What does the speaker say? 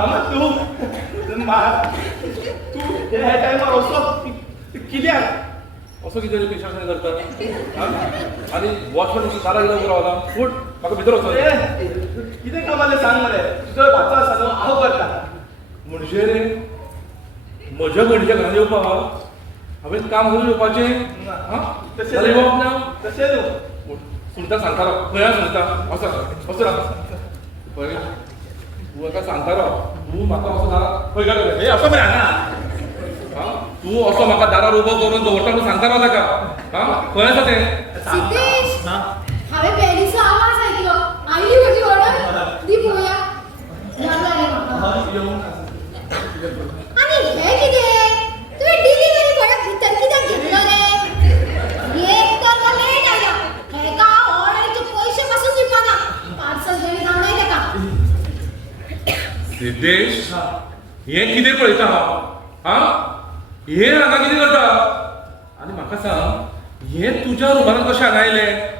मामा तू ह्या टायमार असो कित्याक असं कितें पेशंट करता आनी वॉचमॅन दारा कितें रावला फूट म्हाका भितर वचो कितें कामालें सांग मरे तुजो भाचो आसा न्हू हांव करता म्हणजे रे म्हज्या घडच्या घरान येवपाक हांवें काम करून येवपाचें तशें जाल्यार येवप ना तशें न्हू सुंगटां सांगतालो खंय सुंगटां वचो पळय तूं एका सांगतालो तूं म्हाका असो दारा खंय गेलो हे असो मरे हांगा तूं असो म्हाका दारार उबो करून दवरता म्हणून सांगतालो ताका खंय आसा तें सिद्धेश हांवें बेडीचो आवाज आयकलो आयली म्हजी वडर दी पळोवया आनी हे कितें तुवें डिलिव्हरी बॉयाक भितर कित्याक घेतलो रे एक तर तो लेट आयला हेका ऑर्डरीचे पयशे पासून दिवपाना पार्सल घेवन जावंक जाय ताका सिद्धेश हें कितें पळयता हांव हे हांगा कितें करता आनी म्हाका सांग हें तुज्या रुमानात कशें हांगा आयलें